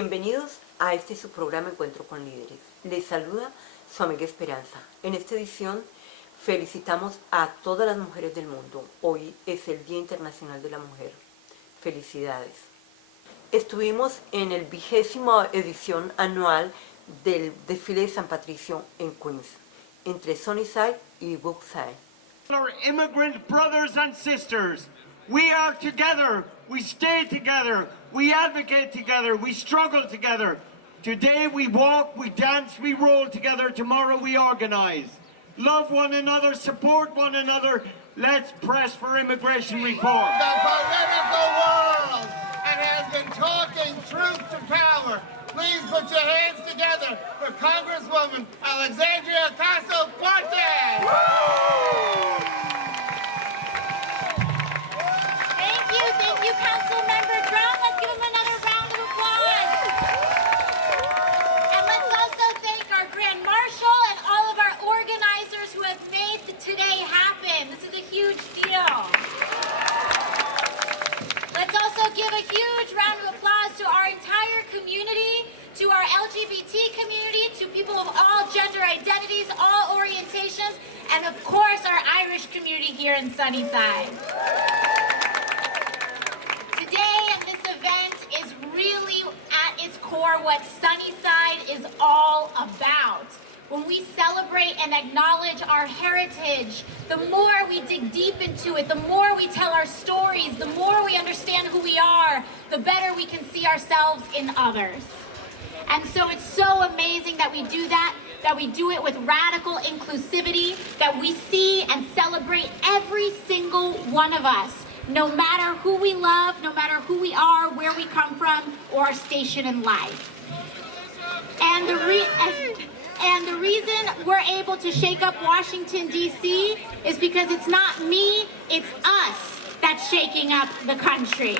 Bienvenidos a este su programa Encuentro con Líderes. Les saluda su amiga Esperanza. En esta edición felicitamos a todas las mujeres del mundo. Hoy es el Día Internacional de la Mujer. Felicidades. Estuvimos en el 20ª edición anual del desfile de San Patricio en Queens, entre Sunnyside y Brookside. Our immigrant brothers and sisters, we are together, we stay together, we advocate together, we struggle together. Today we walk, we dance, we roll together, tomorrow we organize. Love one another, support one another, let's press for immigration reform. The political world and has been talking truth to power. Please put your hands together for Congresswoman Alexandria CORTES. Thank you, Council Member Drum. Let's give him another round of applause. And let's also thank our Grand Marshal and all of our organizers who have made today happen. This is a huge deal. Let's also give a huge round of applause to our entire community, to our LGBT community, to people of all gender identities, all orientations, and of course our Irish community here in Sunnyside. Today, this event is really at its core what Sunnyside is all about. When we celebrate and acknowledge our heritage, the more we dig deep into it, the more we tell our stories, the more we understand who we are, the better we can see ourselves in others. And so it's so amazing that we do that we do it with radical inclusivity, that we see and celebrate every single one of us, no matter who we love, no matter who we are, where we come from, or our station in life. And the reason we're able to shake up Washington, D.C. is because it's not me, it's us that's shaking up the country.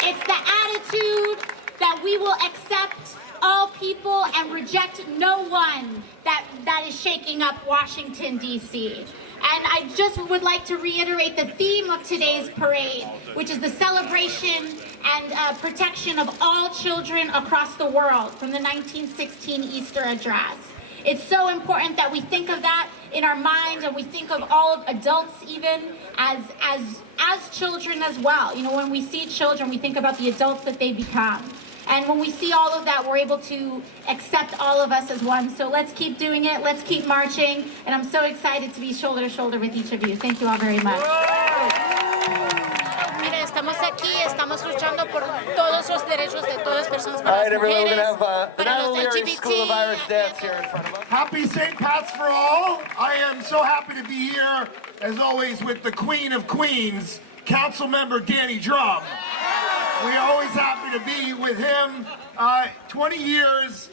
It's the attitude that we will accept all people and reject no one that is shaking up Washington, D.C. And I just would like to reiterate the theme of today's parade, which is the celebration and protection of all children across the world from the 1916 Easter Address. It's so important that we think of that in our mind, and we think of all of adults even as children as well. You know, when we see children, we think about the adults that they become. And when we see all of that, we're able to accept all of us as one. So let's keep doing it. Let's keep marching. And I'm so excited to be shoulder to shoulder with each of you. Thank you all very much. Mira, estamos aquí, estamos luchando por todos los derechos de todas las personas, para las mujeres, para los LGBT. Happy St. Pat's for all. I am so happy to be here, as always, with the Queen of Queens, Council Member Danny Drum. We're always happy to be with him. 20 years,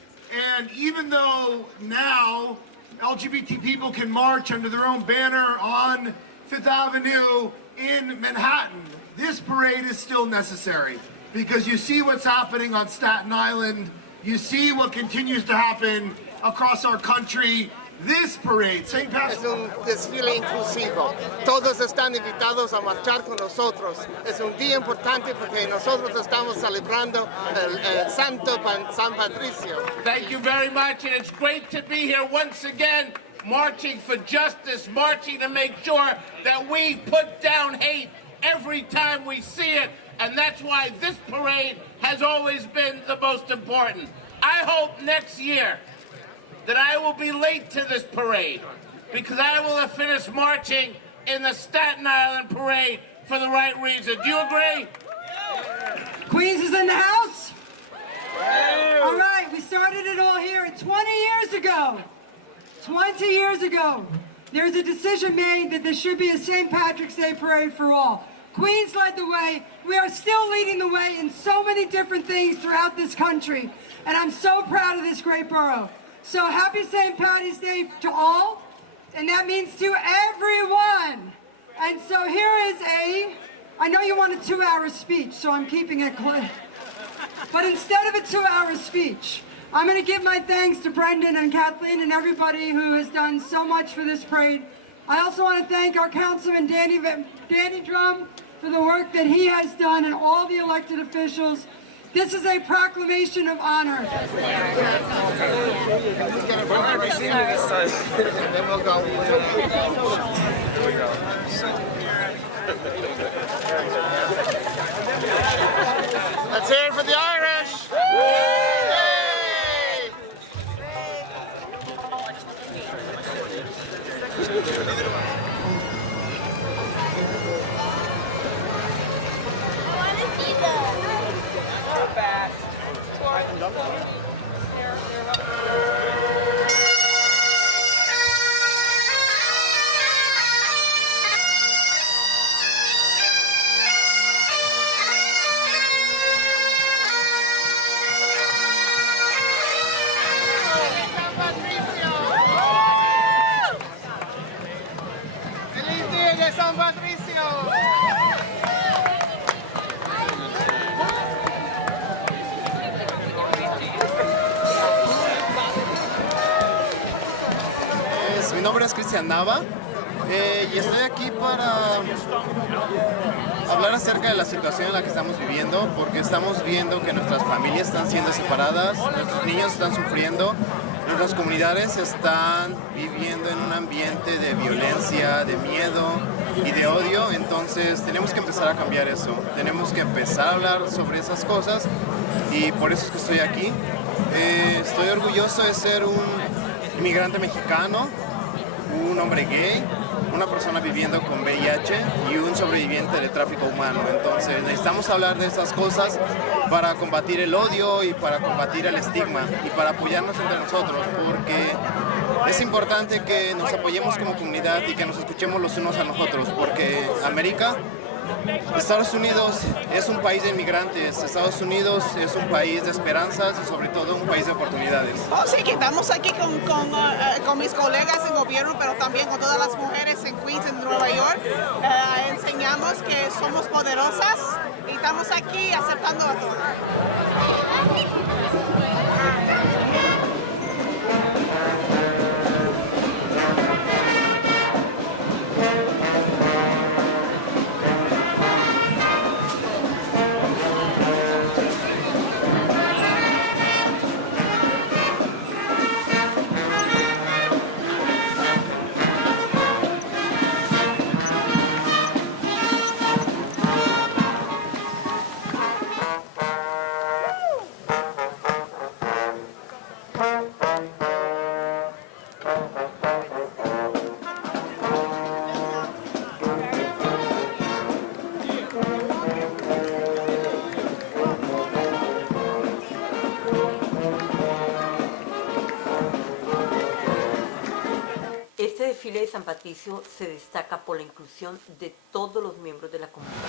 and even though now LGBT people can march under their own banner on Fifth Avenue in Manhattan, this parade is still necessary, because you see what's happening on Staten Island, you see what continues to happen across our country. This parade, St. Patrick's... Es un desfile inclusivo. Todos están invitados a marchar con nosotros. Es un día importante porque nosotros estamos celebrando el Santo San Patricio. Thank you very much, and it's great to be here once again, marching for justice, marching to make sure that we put down hate every time we see it, and that's why this parade has always been the most important. I hope next year that I will be late to this parade, because I will have finished marching in the Staten Island parade for the right reason. Do you agree? Queens is in the house? All right, we started it all here 20 years ago. 20 years ago, there's a decision made that there should be a St. Patrick's Day parade for all. Queens led the way. We are still leading the way in so many different things throughout this country, and I'm so proud of this great borough. So happy St. Patty's Day to all, and that means to everyone. And so here is I know you want a 2-hour speech, so I'm keeping it clear. But instead of a 2-hour speech, I'm going to give my thanks to Brendan and Kathleen and everybody who has done so much for this parade. I also want to thank our Councilman Danny Drum for the work that he has done, and all the elected officials This is a proclamation of honor. Let's hear it for the Irish! Yay! ¡Feliz día de San Patricio! Mi nombre es Cristian Nava y estoy aquí para hablar acerca de la situación en la que estamos viviendo, porque estamos viendo que nuestras familias están siendo separadas, nuestros niños están sufriendo, nuestras comunidades están viviendo en un ambiente de violencia, de miedo y de odio. Entonces tenemos que empezar a cambiar eso, tenemos que empezar a hablar sobre esas cosas y por eso es que estoy aquí. Estoy orgulloso de ser un inmigrante mexicano, un hombre gay, una persona viviendo con VIH y un sobreviviente de tráfico humano. Entonces necesitamos hablar de estas cosas para combatir el odio y para combatir el estigma y para apoyarnos entre nosotros, porque es importante que nos apoyemos como comunidad y que nos escuchemos los unos a los otros, porque Estados Unidos es un país de inmigrantes, Estados Unidos es un país de esperanzas y sobre todo un país de oportunidades. Oh, sí, que estamos aquí con mis colegas en gobierno, pero también con todas las mujeres en Queens, en Nueva York. Enseñamos que somos poderosas y estamos aquí aceptando a todos. Este desfile de San Patricio se destaca por la inclusión de todos los miembros de la comunidad.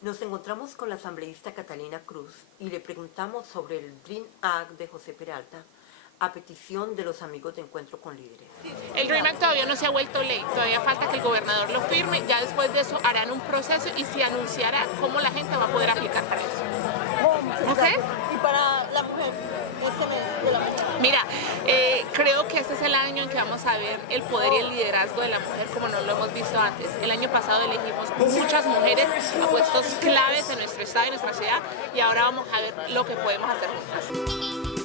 Nos encontramos con la asambleísta Catalina Cruz y le preguntamos sobre el Dream Act de José Peralta a petición de los amigos de Encuentro con Líderes. El Dream Act todavía no se ha vuelto ley, todavía falta que el gobernador lo firme, ya después de eso harán un proceso y se anunciará cómo la gente va a poder aplicar para eso. ¿Ok? Y para la mujer, este mes de la mujer. Mira, creo que este es el año en que vamos a ver el poder y el liderazgo de la mujer como no lo hemos visto antes. El año pasado elegimos muchas mujeres a puestos claves en nuestro estado y en nuestra ciudad y ahora vamos a ver lo que podemos hacer juntas.